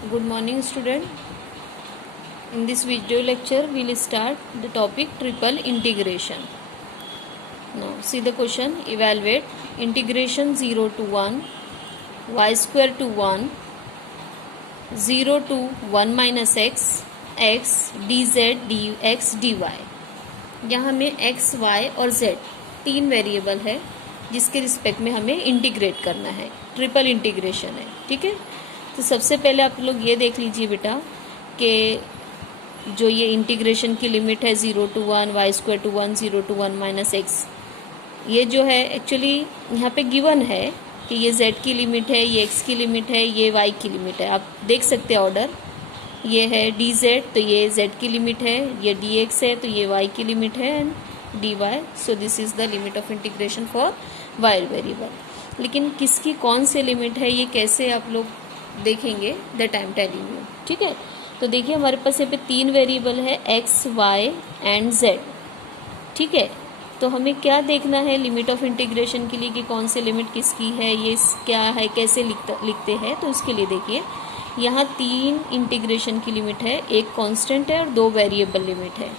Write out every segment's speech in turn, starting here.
Good morning, student. In this video lecture, we will start the topic triple integration. Now, see the question. Evaluate integration 0 to 1, y square to 1, 0 to 1 minus x, x dz dx dy. यहाँ हमें x, y और z तीन variable है जिसके respect में हमें integrate करना है. ट्रिपल इंटीग्रेशन है. ठीक है. तो सबसे पहले आप लोग ये देख लीजिए बेटा कि जो ये इंटीग्रेशन की लिमिट है 0 to 1, y square to 1, 0 to 1 minus x, ये जो है एक्चुअली यहाँ पे गिवन है कि ये z की लिमिट है, ये x की लिमिट है, ये y की लिमिट है. आप देख सकते हैं ऑर्डर. ये है dz तो ये z की लिमिट है, ये dx है तो ये y की लिमिट है, and dy. So this is the limit of integration for while variable. लेकिन किसकी कौन सी लिमिट है ये कैसे आप लोग देखेंगे, that I am telling you. ठीक है. तो देखिए हमारे पास यहाँ पे तीन वेरिएबल है x, y एंड z. ठीक है. तो हमें क्या देखना है लिमिट ऑफ इंटीग्रेशन के लिए कि कौन सी लिमिट किसकी है, ये क्या है, कैसे लिखते हैं. तो उसके लिए देखिए यहाँ तीन इंटीग्रेशन की लिमिट है, एक कांस्टेंट है और दो वेरिएबल लिमिट है.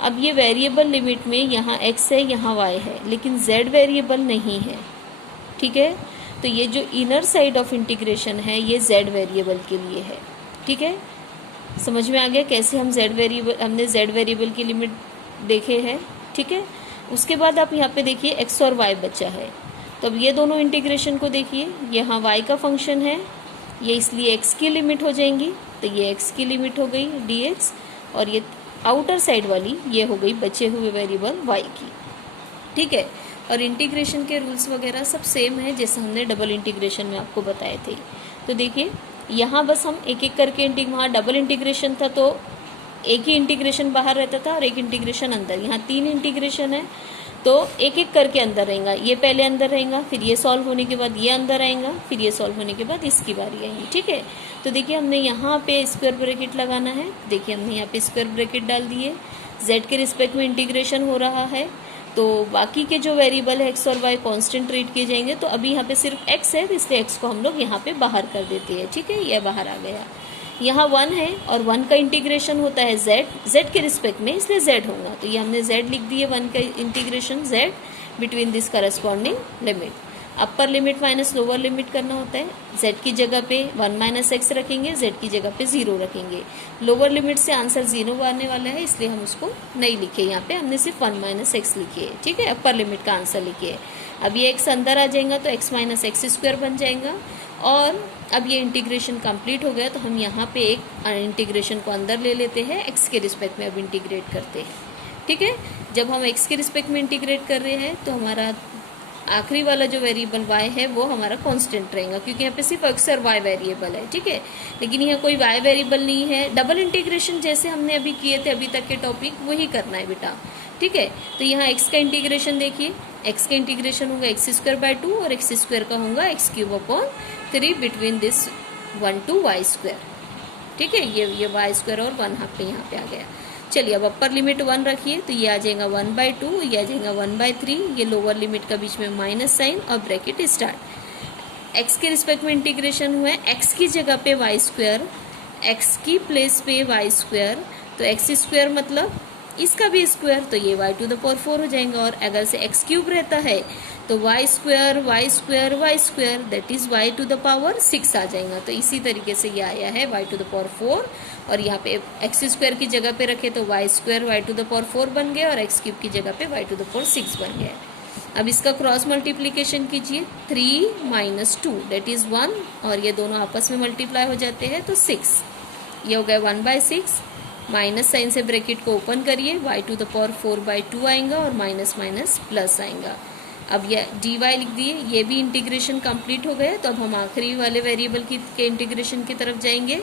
अब ये वेरिएबल लिमिट में यहाँ x है, यहाँ y है, लेकिन z वेरिएबल नहीं है. ठीक है. तो ये जो इनर साइड ऑफ इंटीग्रेशन है ये z वेरिएबल के लिए है. ठीक है. समझ में आ गया कैसे हमने z वेरिएबल की लिमिट देखे हैं. ठीक है. उसके बाद आप यहाँ पे देखिए x और y बचा है. तो अब ये दोनों इंटीग्रेशन को देखिए, यहाँ y का फंक्शन है, ये इसलिए x की लिमिट हो जाएंगी. तो ये x की लिमिट हो गई dx, और ये आउटर साइड वाली ये हो गई बचे हुए वेरिएबल y की. ठीक है. और इंटीग्रेशन के रूल्स वगैरह सब सेम है जैसे हमने डबल इंटीग्रेशन में आपको बताए थे. तो देखिए यहाँ बस हम एक एक करके वहाँ डबल इंटीग्रेशन था तो एक ही इंटीग्रेशन बाहर रहता था और एक इंटीग्रेशन अंदर. यहाँ तीन इंटीग्रेशन है तो एक एक करके अंदर रहेगा. ये पहले अंदर रहेगा, फिर ये सॉल्व होने के बाद ये अंदर आएगा, फिर ये सॉल्व होने के बाद इसकी बारी आएगी. ठीक है. तो देखिए हमने यहाँ पे स्क्वायर ब्रैकेट लगाना है. देखिए हमने यहाँ पे स्क्वायर ब्रैकेट डाल दिए. z के रिस्पेक्ट में इंटीग्रेशन हो रहा है तो बाकी के जो वेरिएबल है x और y कांस्टेंट ट्रीट किए जाएंगे. तो अभी यहाँ पे सिर्फ x है, इसलिए x को हम लोग यहाँ पे बाहर कर देते हैं. ठीक है. यह बाहर आ गया. यहाँ 1 है और 1 का इंटीग्रेशन होता है z के रिस्पेक्ट में, इसलिए z होगा. तो ये हमने z लिख दिए, 1 का integration z between this corresponding limit. Upper limit minus lower limit करना होता है. z की जगह पे 1 माइनस एक्स रखेंगे, z की जगह पे 0 रखेंगे. लोअर लिमिट से आंसर 0 आने वाला है इसलिए हम उसको नहीं लिखे. यहाँ पे हमने सिर्फ 1 माइनस एक्स लिखी है. ठीक है. अपर लिमिट का आंसर लिखिए. अब ये x अंदर आ जाएगा तो x माइनस एक्स स्क्वायर बन जाएगा. और अब ये इंटीग्रेशन कंप्लीट हो गया तो हम यहाँ पे एक इंटीग्रेशन को अंदर ले लेते हैं, x के रिस्पेक्ट में अब इंटीग्रेट करते हैं. ठीक है. जब हम x के रिस्पेक्ट में इंटीग्रेट कर रहे हैं तो हमारा आखिरी वाला जो वेरिएबल y है वो हमारा कांस्टेंट रहेगा क्योंकि यहाँ पे सिर्फ x और y वेरिएबल है. ठीक है. लेकिन यहाँ कोई y वेरिएबल नहीं है. डबल इंटीग्रेशन जैसे हमने अभी किए थे अभी तक के टॉपिक वही करना है बेटा. ठीक है. तो यहाँ x का इंटीग्रेशन देखिए, x का इंटीग्रेशन होगा x स्क्वायर बाय 2 और x स्क्वायर का होगा x cube upon 3 between this 1 to y square. ठीक है. ये y स्क्वायर और 1 यहाँ पे आ गया. चलिए अब अपर लिमिट 1 रखिए तो ये आ जाएगा 1/2, ये आ जाएगा 1/3. ये लोअर लिमिट का बीच में माइनस साइन और ब्रैकेट स्टार्ट. x के रिस्पेक्ट में इंटीग्रेशन हुआ है, x की जगह पे y स्क्वायर, x की प्लेस पे y स्क्वायर. तो x स्क्वायर मतलब इसका भी स्क्वायर, तो ये y टू द पावर 4 हो जाएगा. और अगर से x क्यूब रहता है तो y square y square y square that is y to the power 6 आ जाएगा. तो इसी तरीके से ये आया है y टू द पावर 4. और यहाँ पे x स्क्वायर की जगह पे रखे तो y square y to the power 4 बन गया और x क्यूब की जगह पे y टू द पावर 6 बन गया. अब इसका क्रॉस मल्टीप्लीकेशन कीजिए. 3 माइनस 2 दैट इज 1 और ये दोनों आपस में मल्टीप्लाई हो जाते हैं तो 6. ये हो गया 1/6. माइनस साइन से ब्रैकेट को ओपन करिए, y टू द पावर 4/2 आएगा और माइनस माइनस प्लस आएगा. अब ये dy लिख दिए. ये भी इंटीग्रेशन कंप्लीट हो गया. तो अब हम आखिरी वाले वेरिएबल के इंटीग्रेशन की तरफ जाएंगे.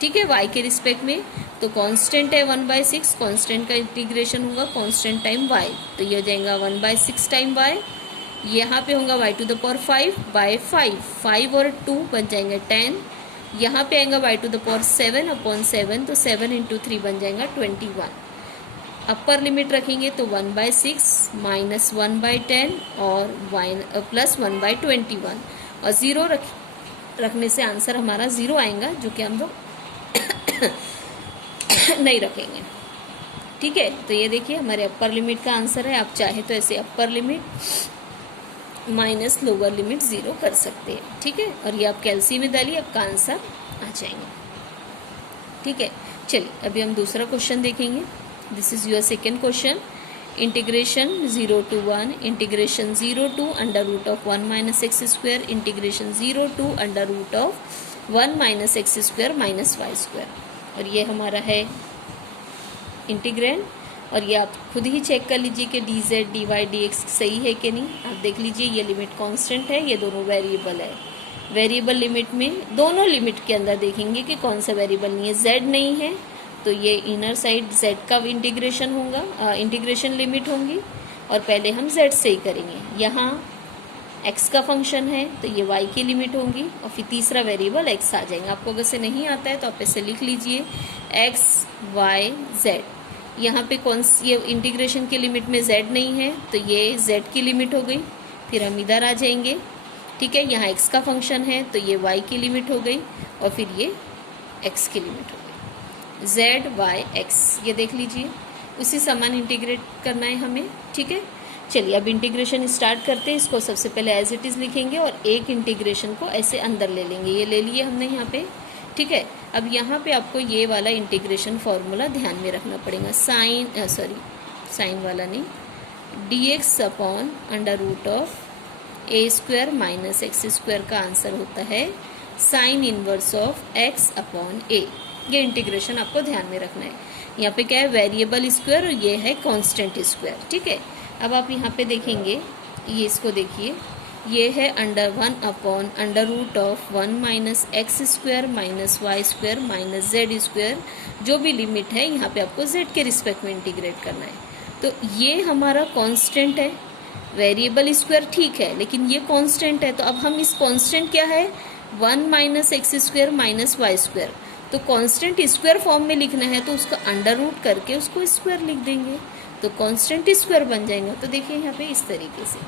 ठीक है. y के रिस्पेक्ट में तो कांस्टेंट है 1/6, कांस्टेंट का इंटीग्रेशन होगा कांस्टेंट टाइम y. तो ये हो जाएगा 1/6 टाइम y. यहाँ पे होगा y टू द पावर 5/5. 5 और 2 बन जाएंगे 10. यहाँ पे आएगा y टू द पावर 7/7 तो 7 इंटू 3 बन जाएगा 21. अपर लिमिट रखेंगे तो 1/6 माइनस 1/10 और प्लस 1/21 और 0 रखने से आंसर हमारा 0 आएगा, जो कि हम लोग नहीं रखेंगे। ठीक है, तो ये देखिए हमारे अपर लिमिट का आंसर है। आप चाहे तो ऐसे upper limit minus lower limit 0 कर सकते हैं। ठीक है, और ये आप कैलसी में डालिए, आपका आंसर आ जाएंगे। ठीक है, चलिए अभी हम दूसरा क्वेश्चन देखेंगे। This is your second question. Integration 0 to 1, integration 0 to under root of 1 minus x square, integration 0 to under root of 1 minus x square minus Y square. और ये हमारा है इंटीग्रेंड, और ये आप खुद ही चेक कर लीजिए कि d z d y d x सही है कि नहीं। आप देख लीजिए ये लिमिट कांस्टेंट है, ये दोनों वेरिएबल है। वेरिएबल लिमिट में दोनों लिमिट के अंदर देखेंगे कि कौन सा वेरिएबल नहीं है। जेड नहीं है तो ये इनर साइड जेड का इंटीग्रेशन होगा, इंटीग्रेशन लिमिट होंगी, और पहले हम जेड से ही करेंगे। यहाँ एक्स का फंक्शन है तो ये वाई की लिमिट होंगी, और फिर तीसरा वेरिएबल एक्स आ जाएगा। आपको अगर से नहीं आता है तो आप ऐसे लिख लीजिए एक्स वाई जेड। यहाँ पे कौन ये इंटीग्रेशन की लिमिट में जेड नहीं है तो ये जेड की लिमिट हो गई। फिर हम इधर आ जाएंगे। ठीक है, यहाँ एक्स का फंक्शन है तो ये वाई की लिमिट हो गई, और फिर ये एक्स की लिमिट हो गई। जेड वाई एक्स, ये देख लीजिए, उसी समान इंटीग्रेट करना है हमें। ठीक है, चलिए अब इंटीग्रेशन स्टार्ट करते हैं। इसको सबसे पहले एज इट इज़ लिखेंगे और एक इंटीग्रेशन को ऐसे अंदर ले लेंगे। ये ले लिए हमने यहाँ पे। ठीक है, अब यहाँ पे आपको ये वाला इंटीग्रेशन फॉर्मूला ध्यान में रखना पड़ेगा। साइन वाला नहीं, D X upon under root of A square minus x square का आंसर होता है sine inverse of X upon A. ये इंटीग्रेशन आपको ध्यान में रखना है। यहाँ पे क्या है, वेरिएबल स्क्वायर, और ये है कांस्टेंट स्क्वायर। ठीक है, अब आप यहाँ पे देखेंगे, ये इसको देखिए, ये है under 1 upon under root of 1 minus x square minus Y square minus z square. जो भी लिमिट है यहाँ पे आपको जेड के रिस्पेक्ट में इंटीग्रेट करना है। तो ये हमारा कांस्टेंट है, वेरिएबल स्क्वायर ठीक है, लेकिन ये कांस्टेंट है। तो अब हम इस कांस्टेंट क्या है, 1 minus x square minus Y square, तो कांस्टेंट स्क्वायर फॉर्म में लिखना है तो उसका अंडर रूट करके उसको स्क्वायर लिख देंगे, तो कांस्टेंट स्क्वायर बन जाएगा। तो देखिए यहाँ पे इस तरीके से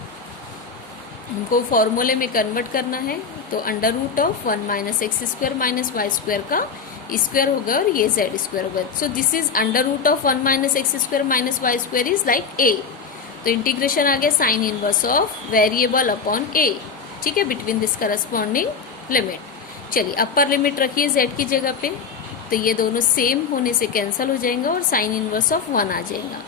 हमको फॉर्मूले में कन्वर्ट करना है। तो under root of 1 minus x square minus Y square का स्क्वायर होगा, और ये जेड स्क्वायर होगा। So this is under root of 1 minus x square minus Y square is like A. तो इंटीग्रेशन आ गया sine inverse of variable upon A. ठीक है, बिटवीन दिस करस्पॉन्डिंग लिमिट। चलिए अपर लिमिट रखिए जेड की जगह पे, तो ये दोनों सेम होने से कैंसिल हो जाएंगे और साइन इनवर्स ऑफ 1 आ जाएगा।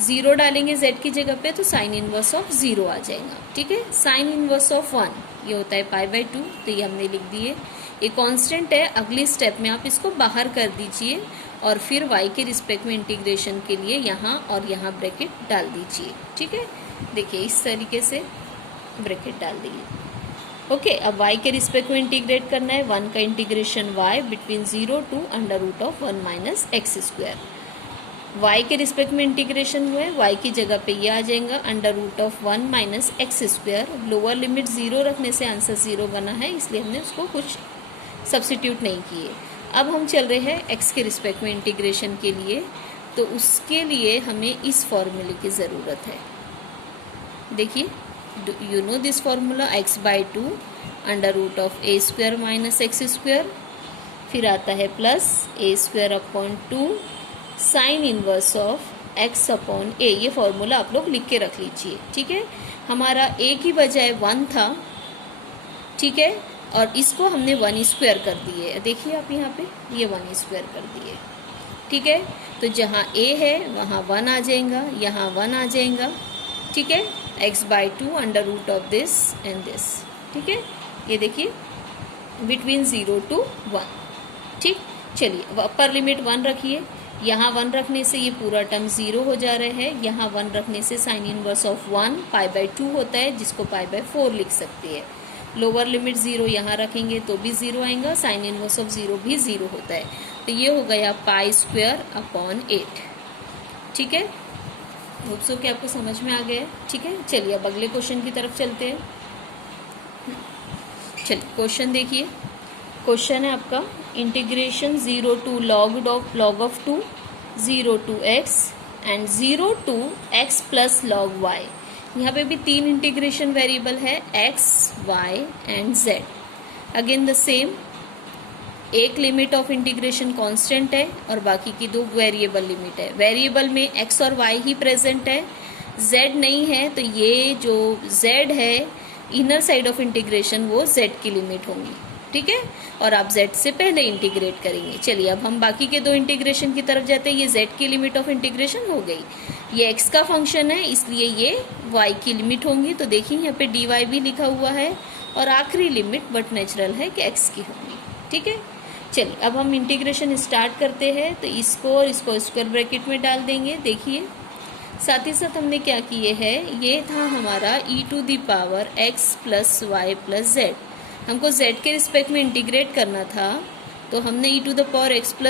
0 डालेंगे जेड की जगह पे तो साइन इनवर्स ऑफ 0 आ जाएगा। ठीक है, साइन इनवर्स ऑफ 1 ये होता है π/2, तो ये हमने लिख दिए। ये कांस्टेंट है, अगली स्टेप में आप इसको बाहर कर दीजिए और फिर y के रिस्पेक्ट में इंटीग्रेशन के लिए यहाँ और यहाँ ब्रैकेट डाल दीजिए। ठीक है, देखिए इस तरीके से ब्रैकेट डाल दीजिए। ओके, अब y के रिस्पेक्ट में इंटीग्रेट करना है। 1 का integration y between 0 to under root of 1 minus x square. y के रिस्पेक्ट में इंटीग्रेशन हुआ है, y की जगह पे ये आ जाएगा under root of 1 minus x square. Lower limit 0 रखने से आंसर 0 बना है, इसलिए हमने उसको कुछ सब्सिट्यूट नहीं किए। अब हम चल रहे हैं x के रिस्पेक्ट में इंटीग्रेशन के लिए, तो उसके लिए हमें इस फॉर्मूले की ज़रूरत है। देखिए, you know this formula, x/2 under root of A square minus x square, फिर आता है plus A square upon 2 sine inverse of X upon A. ये फॉर्मूला आप लोग लिख के रख लीजिए। ठीक है, हमारा ए की बजाय 1 था। ठीक है, और इसको हमने 1 स्क्वायर कर दिए। देखिए आप यहाँ पे ये 1 स्क्वायर कर दिए। ठीक है, तो जहाँ ए है वहाँ 1 आ जाएगा, यहाँ 1 आ जाएगा। ठीक है, x/2 under root of this and this. ठीक है, ये देखिए बिटवीन 0 to 1। ठीक, चलिए अपर लिमिट 1 रखिए। यहाँ 1 रखने से ये पूरा टर्म 0 हो जा रहा है। यहाँ 1 रखने से साइन इनवर्स ऑफ 1 π/2 होता है, जिसको π/4 लिख सकते हैं। लोअर लिमिट 0 यहाँ रखेंगे तो भी 0 आएगा, साइन इनवर्स ऑफ 0 भी 0 होता है। तो ये हो गया π²/8। ठीक है, होप सो कि आपको समझ में आ गया है। ठीक है, चलिए अब अगले क्वेश्चन की तरफ चलते हैं। चलिए क्वेश्चन देखिए। क्वेश्चन है आपका integration 0 to log of 2, 0 to x and 0 to x plus log y। यहाँ पे भी 3 इंटीग्रेशन वेरिएबल है, x, y and z। Again the same, एक लिमिट ऑफ इंटीग्रेशन कांस्टेंट है और बाकी की दो वेरिएबल लिमिट है। वेरिएबल में x और y ही प्रेजेंट है, z नहीं है, तो ये जो z है इनर साइड ऑफ इंटीग्रेशन वो z की लिमिट होंगी, ठीक है। और आप z से पहले इंटीग्रेट करेंगे। चलिए अब हम बाकी के दो इंटीग्रेशन की तरफ जाते हैं। ये z की लिमिट ऑफ इंटीग्रेशन हो गई, ये x का फंक्शन है इसलिए ये y की लिमिट होंगी। तो देखिए यहाँ पे dy भी लिखा हुआ है और आखिरी लिमिट बट नेचुरल है कि x की होंगी, ठीक है। चलिए अब हम इंटीग्रेशन स्टार्ट करते हैं। तो इसको और इसको स्क्वायर ब्रैकेट में डाल देंगे। देखिए साथ ही साथ हमने क्या किए है, ये था हमारा e⁻x + y + z। हमको z के रिस्पेक्ट में इंटीग्रेट करना था, तो हमने e⁻x +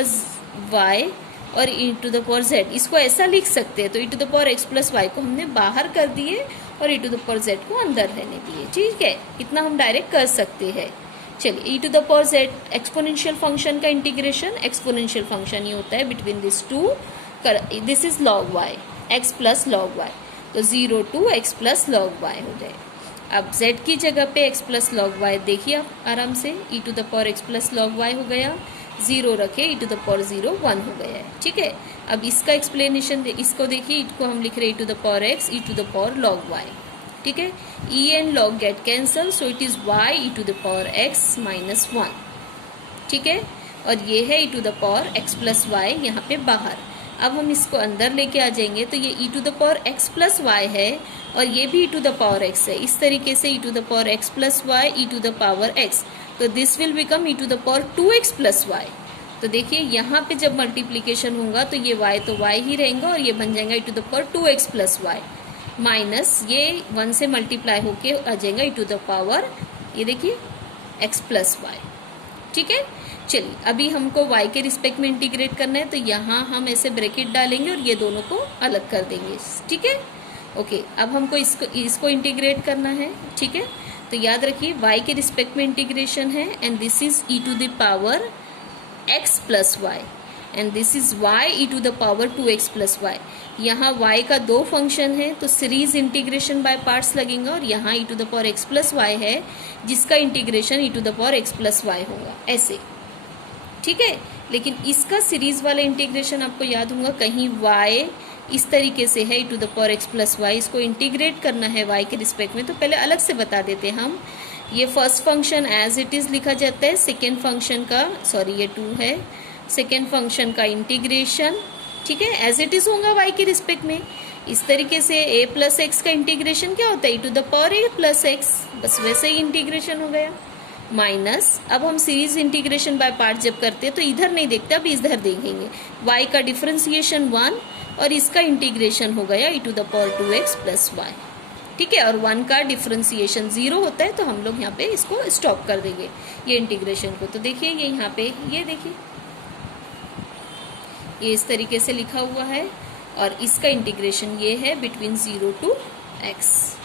y और e⁻z इसको ऐसा लिख सकते हैं। तो e⁻x + y को हमने बाहर कर दिए और e⁻z को अंदर रहने दिए, ठीक है। इतना हम डायरेक्ट कर सकते हैं। चलिए e⁻z एक्सपोनेंशियल फंक्शन का इंटीग्रेशन, एक्सपोनेंशियल फंक्शन ये होता है between this two, this is log y, x + log y, तो 0 to x + log y हो जाए। अब z की जगह पे x + log y देखिए आप आराम से, e⁻x + log y हो गया, 0 रखे e⁻0 1 हो गया है, ठीक है। अब इसका एक्सप्लेनेशन इसको देखिए, इसको हम लिख रहे e⁻x e⁻log y, ठीक है। e and log get cancel, so it is y e⁻x - 1, ठीक है। और ये है e⁻x + y यहाँ पे बाहर। अब हम इसको अंदर लेके आ जाएंगे, तो ये e⁻x + y है और ये भी e⁻x है। इस तरीके से e⁻x + y e⁻x, तो this will become e⁻2x + y। तो देखिए यहाँ पे जब मल्टीप्लीकेशन होगा तो ये y तो y ही रहेगा और ये बन जाएगा e⁻2x + y माइनस ये 1 से मल्टीप्लाई होके आ जाएगा ये देखिए x + y, ठीक है। चलिए अभी हमको y के रिस्पेक्ट में इंटीग्रेट करना है, तो यहाँ हम ऐसे ब्रैकेट डालेंगे और ये दोनों को अलग कर देंगे, ठीक है। ओके, अब हमको इसको इंटीग्रेट करना है, ठीक है। तो याद रखिए y के रिस्पेक्ट में इंटीग्रेशन है and this is e⁻x + y and this is y e⁻2x + y। यहाँ y का दो फंक्शन है तो सीरीज इंटीग्रेशन बाय पार्ट्स लगेगा और यहाँ e⁻x + y है जिसका इंटीग्रेशन e⁻x + y होगा, ऐसे, ठीक है। लेकिन इसका सीरीज वाला इंटीग्रेशन आपको याद होगा, कहीं y इस तरीके से है e⁻x + y, इसको इंटीग्रेट करना है y के रिस्पेक्ट में, तो पहले अलग से बता देते हैं हम। ये first function as it is लिखा जाता है, सेकेंड फंक्शन का ये 2 है, सेकेंड फंक्शन का इंटीग्रेशन, ठीक है, एज इट इज होगा y के रिस्पेक्ट में। इस तरीके से a + x का इंटीग्रेशन क्या होता है e⁻a + x, बस वैसे ही इंटीग्रेशन हो गया, माइनस अब हम सीरीज इंटीग्रेशन बाय पार्ट जब करते हैं तो इधर नहीं देखते, अब इधर देखेंगे। y का डिफरेंशिएशन 1 और इसका इंटीग्रेशन हो गया e⁻2x + y, ठीक है। और 1 का डिफरेंशिएशन 0 होता है, तो हम लोग यहाँ पे इसको स्टॉप कर देंगे ये इंटीग्रेशन को। तो देखिए ये यहाँ पे ये देखिए ये इस तरीके से लिखा हुआ है और इसका इंटीग्रेशन ये है बिटवीन 0 to x,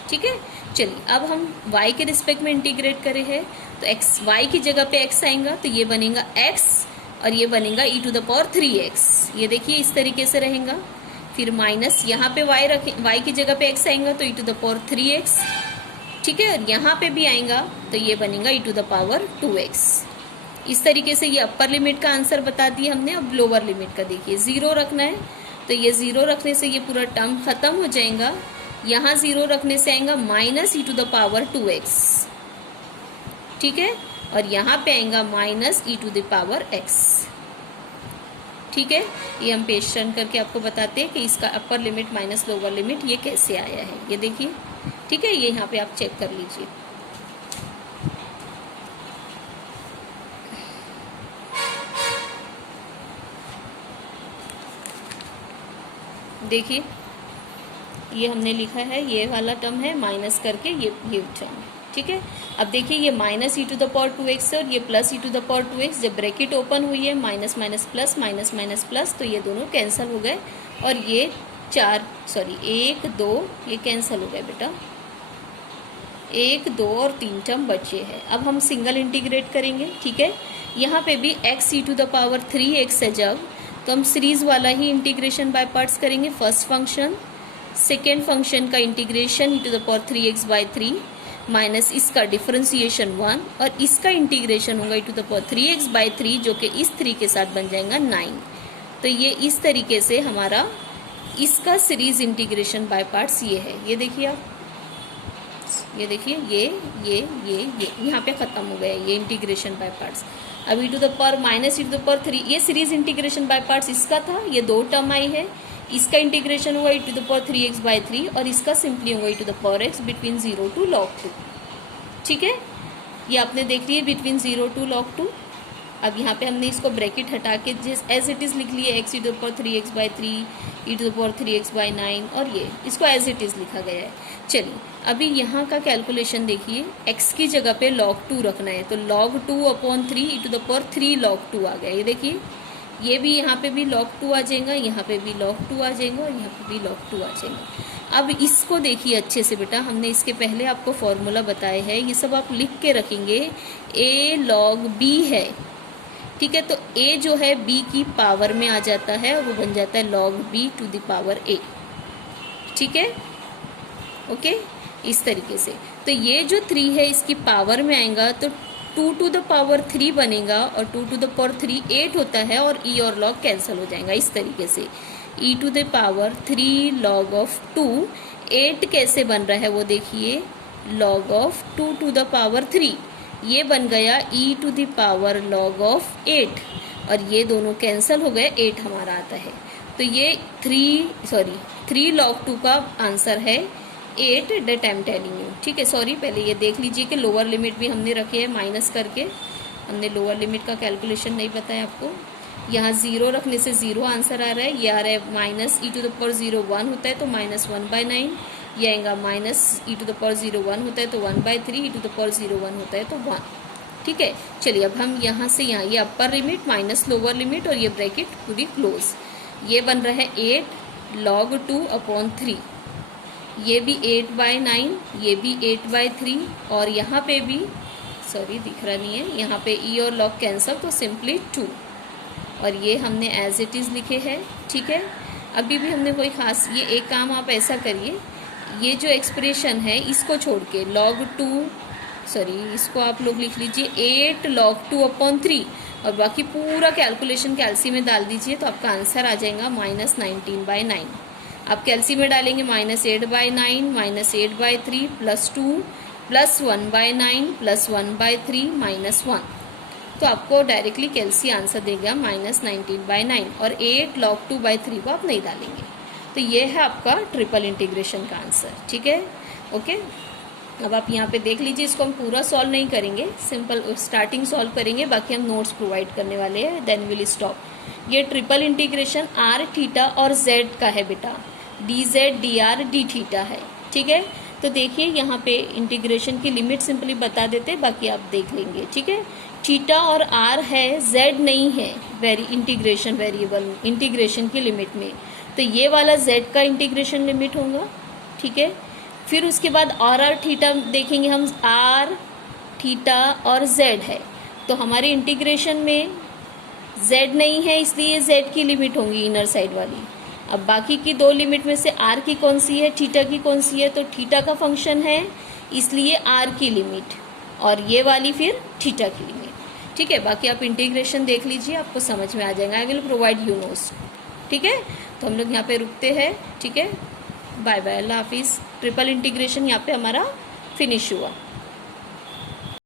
ठीक है। चलिए अब हम y के रिस्पेक्ट में इंटीग्रेट करे हैं, तो x y की जगह पे x आएगा तो ये बनेगा x और ये बनेगा e⁻3x, ये देखिए इस तरीके से रहेगा। फिर माइनस यहाँ पे y की जगह पे x आएगा तो e⁻3x, ठीक है। और यहाँ पे भी आएगा तो ये बनेगा e⁻2x। इस तरीके से ये अपर लिमिट का आंसर बता दिया हमने। अब लोअर लिमिट का देखिए, 0 रखना है तो ये 0 रखने से ये पूरा टर्म खत्म हो जाएगा। यहाँ 0 रखने से आएगा -e⁻2x, ठीक है। और यहाँ पे आएगा -e⁻x, ठीक है। ये हम पेश रन करके आपको बताते हैं कि इसका upper limit minus lower limit ये कैसे आया है, ये देखिए, ठीक है। ये यहाँ पे आप चेक कर लीजिए। देखिए ये हमने लिखा है, ये वाला टर्म है माइनस करके ये टर्म, ठीक है। अब देखिए ये -e⁻2x और ये +e⁻2x, जब ब्रैकेट ओपन हुई है minus minus plus minus minus plus, तो ये दोनों कैंसिल हो गए और ये 1 2 ये कैंसिल हो गए बेटा, 1 2 और 3 टर्म बचे हैं। अब हम सिंगल इंटीग्रेट करेंगे, ठीक है। यहाँ पे भी x e⁻3x है जब, तो हम सीरीज वाला ही इंटीग्रेशन बाय पार्ट्स करेंगे। फर्स्ट फंक्शन, सेकेंड फंक्शन का इंटीग्रेशन e⁻3x/3, माइनस इसका डिफरेंशिएशन 1 और इसका इंटीग्रेशन होगा e⁻3x/3 जो कि इस 3 के साथ बन जाएगा 9। तो ये इस तरीके से हमारा इसका सीरीज इंटीग्रेशन बाय पार्ट्स ये है। ये देखिए आप, ये देखिए ये यहाँ पे खत्म हो गया ये इंटीग्रेशन बाय पार्ट्स। अब e⁻−e⁻3 ये सीरीज इंटीग्रेशन बाय पार्ट्स इसका था, ये 2 टर्म आई है। इसका इंटीग्रेशन हुआ e⁻3x/3 और इसका सिंपली हुआ e⁻x बिटवीन 0 to log 2। ठीक है, ये आपने देख लिया बिटवीन 0 to log 2। अब यहाँ पे हमने इसको ब्रैकेट हटा के एज इट इज़ लिख लिए x e⁻3x/3 e⁻3x/9 और ये इसको एज इट इज़ लिखा गया है। चलिए अभी यहाँ का कैलकुलेशन देखिए, x की जगह पे log 2 रखना है तो log 2/3 e⁻3 log 2 आ गया। ये देखिए ये भी यहाँ पे भी log 2 आ जाएगा, यहाँ पे भी log 2 आ जाएगा और यहाँ पे भी log 2 आ जाएगा। अब इसको देखिए अच्छे से बेटा, हमने इसके पहले आपको फॉर्मूला बताया है, ये सब आप लिख के रखेंगे। a log b है, ठीक है, तो a जो है b की पावर में आ जाता है और वो बन जाता है log b to the power a। ठीक है, ओके, इस तरीके से। तो ये जो 3 है इसकी पावर में आएगा तो 2 to the power 3 बनेगा और 2 to the power 3 8 होता है और e और log कैंसिल हो जाएगा इस तरीके से। e to the power 3 log of 2, 8 कैसे बन रहा है वो देखिए, log of 2 to the power 3, ये बन गया e to the power log of 8 और ये दोनों कैंसिल हो गए, 8 हमारा आता है। तो ये 3 log 2 का आंसर है 8 that I am telling you. ठीक है, सॉरी पहले ये देख लीजिए कि लोअर लिमिट भी हमने रखे है माइनस करके, हमने लोअर लिमिट का कैलकुलेशन नहीं बताया आपको। यहाँ 0 रखने से 0 आंसर आ रहा है, ये आ रहा है माइनस e⁻0 1 होता है तो -1/9, ये आएगा माइनस e⁻0 1 होता है तो 1/3, e⁻0 1 होता है तो 1। ठीक है, चलिए अब हम यहाँ से यहाँ ये upper limit minus lower limit और ये ब्रैकेट पूरी क्लोज। ये बन रहा है 8 log 2/3, ये भी 8/9, ये भी 8/3 और यहाँ पे भी सॉरी दिख रहा नहीं है, यहाँ पे e और log कैंसल तो सिंपली 2 और ये हमने एज इट इज़ लिखे हैं। ठीक है, अभी भी हमने कोई खास, ये एक काम आप ऐसा करिए, ये जो एक्सप्रेशन है इसको छोड़ के log 2 इसको आप लोग लिख लीजिए 8 log 2/3 और बाकी पूरा कैलकुलेशन कैल्सी में डाल दीजिए तो आपका आंसर आ जाएगा -19/9। आप कैल्सी में डालेंगे -8/9 -8/3 +2 +1/9 +1/3 -1, तो आपको डायरेक्टली कैल्सी आंसर देगा -19/9 और 8 log 2/3 को आप नहीं डालेंगे। तो ये है आपका ट्रिपल इंटीग्रेशन का आंसर। ठीक है, ओके। अब आप यहाँ पे देख लीजिए, इसको हम पूरा सॉल्व नहीं करेंगे, सिंपल स्टार्टिंग सॉल्व करेंगे, बाकी हम नोट्स प्रोवाइड करने वाले हैं, देन विल स्टॉप। ये ट्रिपल इंटीग्रेशन r थीटा और z का है बेटा, dz dr d थीटा है। ठीक है, तो देखिए यहाँ पे इंटीग्रेशन की लिमिट सिंपली बता देते, बाकी आप देख लेंगे। ठीक है, थीटा और r है, z नहीं है इंटीग्रेशन वेरिएबल इंटीग्रेशन की लिमिट में, तो ये वाला z का इंटीग्रेशन लिमिट होगा। ठीक है, फिर उसके बाद r थीटा देखेंगे हम, r थीटा और z है, तो हमारे इंटीग्रेशन में z नहीं है इसलिए z की लिमिट होंगी इनर साइड वाली। अब बाकी की 2 लिमिट में से r की कौन सी है, थीटा की कौन सी है, तो थीटा का फंक्शन है इसलिए r की लिमिट और ये वाली फिर थीटा की लिमिट। ठीक है, बाकी आप इंटीग्रेशन देख लीजिए, आपको समझ में आ जाएगा। I will provide you notes. ठीक है, तो हम लोग यहाँ पे रुकते हैं। ठीक है, बाय बाय, अल्लाह हाफिज़। ट्रिपल इंटीग्रेशन यहाँ पे हमारा फिनिश हुआ।